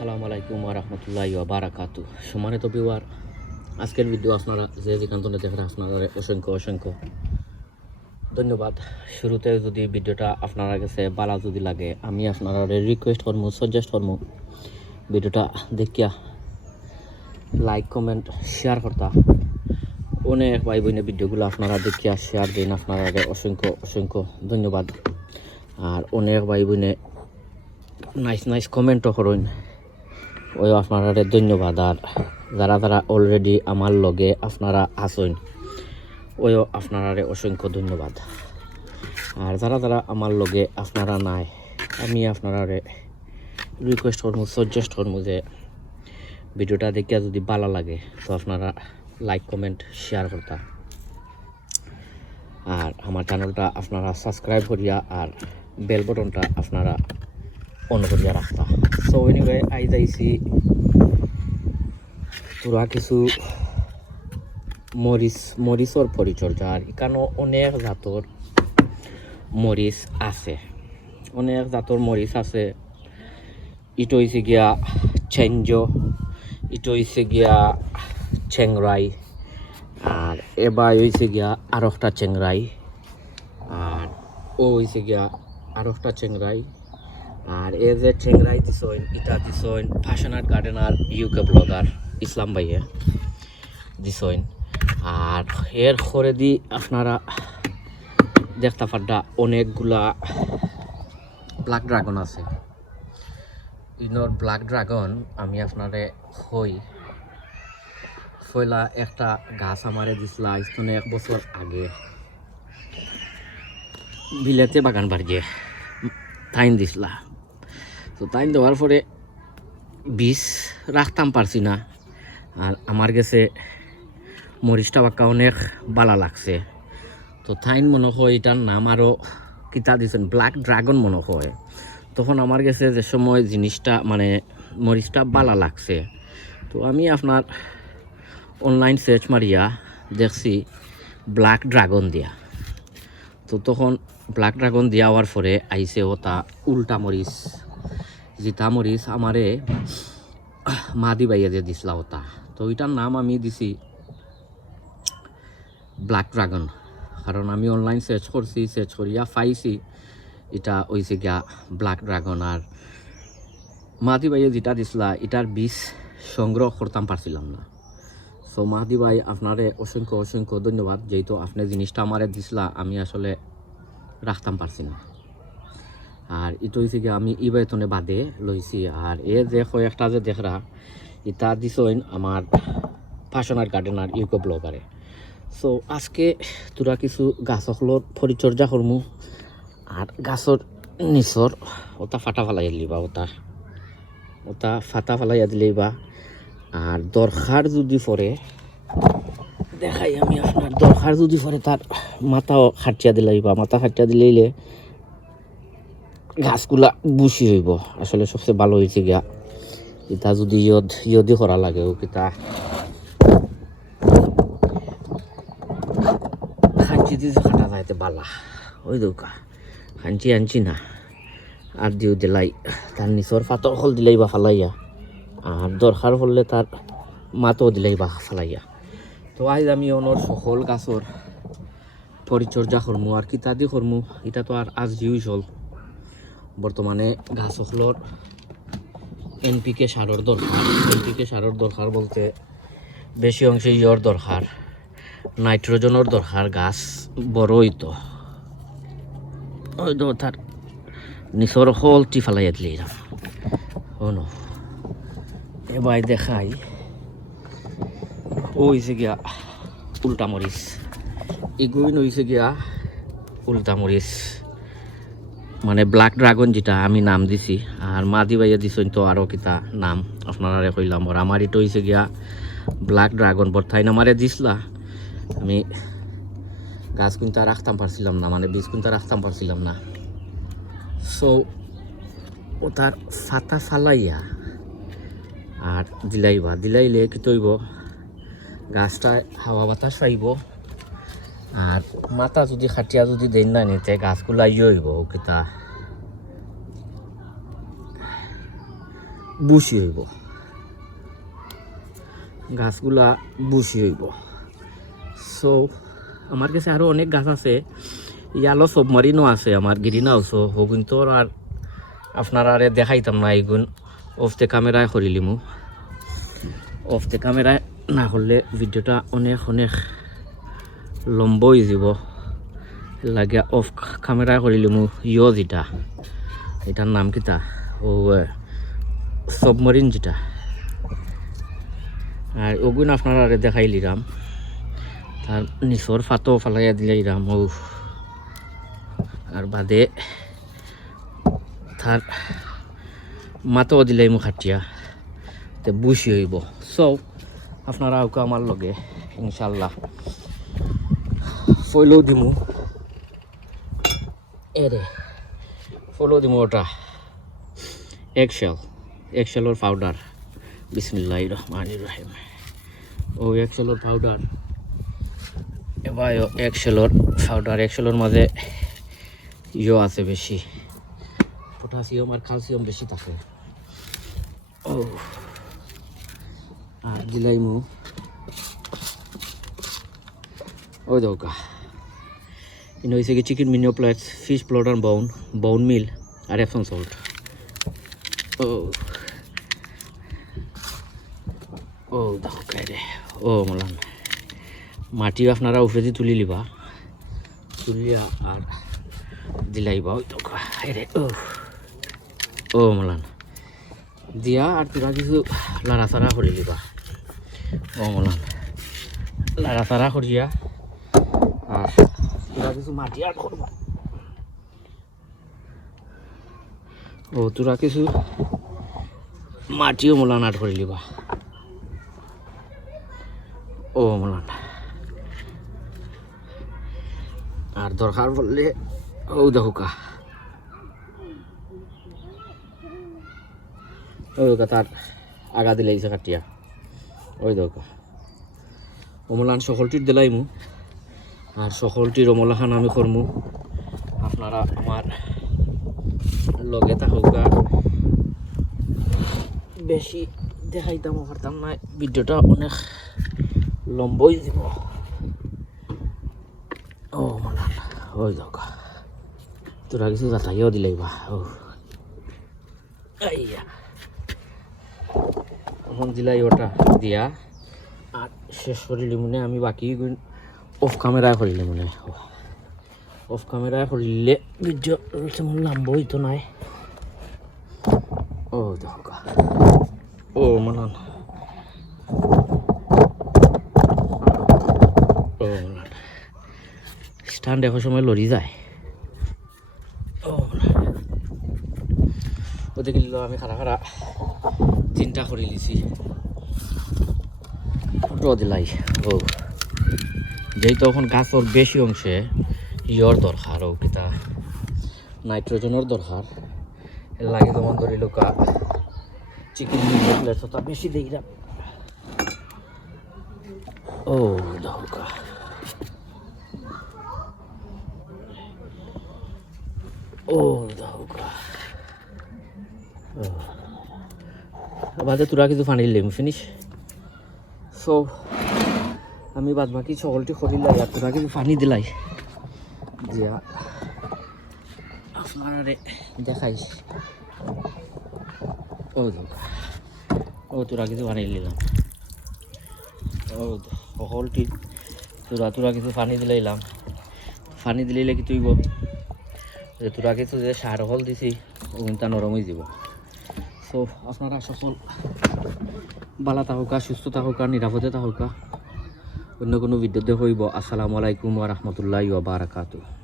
আসসালামু আলাইকুম ওয়া রাহমাতুল্লাহি ওয়া বারাকাতুহু। সম্মানিত ভিউয়ার, আজকের ভিডিও আপনারা যে যেখান থেকে দেখেন আপনাদের অসংখ্য ধন্যবাদ। শুরুতে যদি ভিডিওটা আপনার কাছে ভালো যদি লাগে, আমি আপনারা রিকোয়েস্ট করবো, সাজেস্ট করবো ভিডিওটা দেখিয়া লাইক কমেন্ট শেয়ার করতা। অনেক ভাই বোনের ভিডিওগুলো আপনারা দেখিয়া শেয়ার দিন, আপনারা অসংখ্য ধন্যবাদ। আর অনেক ভাই বোনে নাইস কমেন্টও করেন, ওই আপনারা ধন্যবাদ। আর যারা অলরেডি আমার লগে আপনারা আসেন, ওই আপনারা অসংখ্য ধন্যবাদ। আর যারা আমার লগে আপনারা নাই, আমি আপনারা রিকোয়েস্ট করবো, সাজেস্ট করবো যে ভিডিওটা দেখিয়া যদি ভালো লাগে তো আপনারা লাইক কমেন্ট শেয়ার করতা। আর আমার চ্যানেলটা আপনারা সাবস্ক্রাইব করিয়া আর বেল বটনটা আপনারা অন করিয়া রাখতা। সো এনিওয়ে আই যাইছি তোরা কিছু মরিচর পরিচর্যা। আর এখানেও অনেক জাতর মরিচ আছে, ইটো হয়েছে গিয়া চেঞ্জো, ইটো হয়েছে গিয়া চেংরাই, আর এবার হয়েছে গিয়া আর একটা চেংরাই, আর ও হয়েছে গিয়া আর একটা চেংরাই। আর এ যে চেংরাই দিছেন, এটা দিছেন ফ্যাশনার গার্ডেনার ইউকে ব্লগার ইসলাম ভাইয়ে দিছেন। আর এর করে দি আপনারা দেখতে পাড্ডা অনেকগুলা ব্ল্যাক ড্রাগন আছে। ইনর ব্ল্যাক ড্রাগন আমি আপনারে ফয়লা একটা গাছ আমারে দিছিলা ইস্তনে 1 বছর আগে বিলেতে বাগান বাড়িয়ে টাইম দিছিলা। তো টাইম দেওয়ার পরে বীজ রাখতাম পারছি না। আর আমার কাছে মরিচটা বাক্কা অনেক ভালো লাগছে। তো তাইন মনে হয় এটার নাম আরও কিতা দিয়েছেন, ব্ল্যাক ড্রাগন মনে হয়। তখন আমার কাছে যে সময় জিনিসটা মানে মরিচটা ভালো লাগছে, তো আমি আপনার অনলাইন সার্চ মারিয়া দেখছি ব্ল্যাক ড্রাগন দিয়া। তো তখন ব্ল্যাক ড্রাগন দিয়া হওয়ার পরে আইসে ওটা উল্টা মরিচ, যেটা মরিচ আমারে মাদি বাইয়া যে দিছিলা ওটা। তো ওইটার নাম আমি দিছি ব্ল্যাক ড্রাগন, কারণ আমি অনলাইন সার্চ করিয়া পাইছি এটা হয়েছে গিয়া ব্ল্যাক ড্রাগন। আর মাহাদি ভাইয়ে যেটা দিছিলা এটার বীজ সংগ্রহ করতাম পারছিলাম না। সো মাহাদি ভাই আপনারে অসংখ্য ধন্যবাদ, যেহেতু আপনি জিনিসটা আমারে দিছিলা আমি আসলে রাখতাম পারছি না। আর এটা হয়েছে গিয়ে আমি ই বেতনে বাদে লইছি। আর এ যে কয়েকটা যে দেখরা এটা দিছেন আমার ফ্যাশনার গার্ডেনার ইউকো ব্লগারে। সো আজকে তোরা কিছু গাছগুলোর পরিচর্যা করমু। আর গাছর নিচর ওটা ফাটা ফালাইয়া দিলিবা, ওটা ফাটা ফালাইয়া দিলেই বা। আর দরকার যদি পরে দেখাই আমি আপনার, দরকার যদি পরে তার মাথাও খাটিয়া দিলাইবা, মাথা খাটিয়া দিলেইলে গাছগুলা বুসি হইব। আসলে সবচেয়ে ভালো হয়েছে গিয়া এটা যদি ইয়দি করা লাগে, ও কিতা খাঞ্চি দিয়ে কাটা যাইতে বালা ওই দৌকা আনছি না। আর দিও দিলাই তার নিচর পাতর হল দিলাই বা ফালাইয়া, আর দরকার হলে তার মাথাও দিলাই বা ফালাইয়া। তো আজ আমি অনর সকল গাছর পরিচর্যা করমু। আর কিতা দি করমু এটা তো আর আজ ইউজুয়াল, বর্তমানে গাছ সকলের এনপিকে সারের দরকার বলতে বেশি অংশে ইয়র দরকার, নাইট্রোজেনের দরকার। গাছ বড় হইতো ওই তো তার নিচর হলটি ফালাইয়া দিলে হনো। এবার দেখাই ও হয়েছে গিয়া উল্টা মরিচ, এগুইন হয়েছে গিয়া উল্টা মরিচ মানে ব্ল্যাক ড্রাগন যেটা আমি নাম দিছি। আর মাদি বাইয়া দিছেন তো আরও কিতা নাম আপনারা কইলাম। আর আমার এটা হয়েছে গিয়া ব্ল্যাক ড্রাগন। বর্থাইন আমারে দিছিলা, আমি গাছ কিনতে রাখতাম পারছিলাম না, মানে বীজ কিনতে রাখতাম পারছিলাম না। সো ও তার ফাতা ফালাইয়া আর দিলাইলে কি তৈব গাছটা হাওয়া বাতাস পাইব। আর মাথা যদি খাটিয়া যদি দেন না নিতে গাছগুলা হইব কিতা বুশি হইব, গাছগুলা বুশি হইব। সো আমার কাছে আরও অনেক গাছ আছে, ইয়ালো সাবমারিনও আছে আমার গ্রিন হাউসও, কিন্তু আর আপনারা আরে দেখাইতাম না, এইগুণ অফ দ্য ক্যামেরায় করিলিমু। অফ দ্য ক্যামেরায় না করলে ভিডিওটা অনেক অনেক লম্ব হয়ে যাব, লাগে অফ ক্যামেরায় করিলিমু। যেটা এটার নাম কিতা, ও সাবমারিন যেটা, আর ওগুন আপনারা আরে দেখাইলিরাম, তার নিচর ফাতো ফালাইয়া দিলাইরাম ও, আর বাদে তার মাথাও দিলাই মু খাটিয়া তে বুশি হইব। সব আপনারা ওকে আমার লগে ইনশাল্লাহ ফলো দিমু, এরে ফলো দিমু। ওটা এক্সেলর পাউডার, বিসমিল্লাহির রহমানির রহিম। ও এক্সেলর পাউডার, এবার এক্সেলর পাউডার, এক্সেলর মাঝে আছে বেশি, পটাশিয়াম আর ক্যালসিয়াম বেশি থাকে। ও আর দিলাইমু ওই দৌকা ইন হয়েছে কি চিকেন মিনিও প্লেটস, ফিশ পাউডার, বোন মিল আর এপসম সল্ট। ও ও দৌকা রে, ও মলান মাটি আপনারা উপরে দিয়ে তুলি লিবা, তুলিয়া আর দিলাইবা ওই দৌকা রে। ও মলান দিয়া আর তোরা কিছু লাড়াচাড়া করে লিবা। ও মলান লাড়াচাড়া করিয়া আর তোরা কিছু মাটি আট করবা। ও তোরা কিছু মাটিও মলান আট করে লিবা। ও মলান আর দরকার পড়লে ও দেখোকা, ওই তার আগা দিলাইছে কাটিয়া, ওই দরকার অমলান সকলটির দিলাইমু, আর সকলটির অমলাখান আমি করমু। আপনারা আমার লগে থাকুকা, বেশি দেখাইতাম পারতাম না, ভিডিওটা অনেক লম্বই দিব। ও মলান ওই দরকার তোরা কিছু যাতাইও দিলাইবা। ও আইয়া এখন দিলাই ওটা দিয়া আর শেষ করিলি মনে আমি বাকি অফ ক্যামেরায় করিলে মনে, অফ ক্যামেরায় করিলে ভিডিও তেমন লম্ব হইতো নাই। ও দেখা ও মলান, ও মলান স্ট্যান্ড এখন সময় লড়ি যায়। ও ওতে গেল আমি খারা খারা চিন্তা করে লিছি দিলাই। ও যেই তখন গাছর বেশি অংশে ইয়র দরকার, ও কিতা নাইট্রোজেনের দরকার, এর লাগে যেমন ধরি লোকা চিকেন প্লেটটা বেশি দেই না। ও দরকার ও দরকার বাদে তোরা কিছু পানি দিলাম ফিনিশ। সো আমি বাদ বাকি সকলটি করিলাই আর তোরা কিছু পানি দিলাই দিয়া আপনারে দেখাইস। ও ও তোরা কিছু পানি দিলাম, ও সকলটি তোরা কিছু পানি দিলাইলাম। পানি দিলে কি তুইব তোরা কিছু যে সার হল দিছি ওটা নরম হয়ে যাব। সো আপনারা সকল ভালো থাকুকা, সুস্থ থাকুকা, নিরাপদে থাকুকা। অন্য কোনো ভিডিওতে হইব। আসসালামু আলাইকুম ওয়া রাহমাতুল্লাহি ওয়া বারাকাতুহু।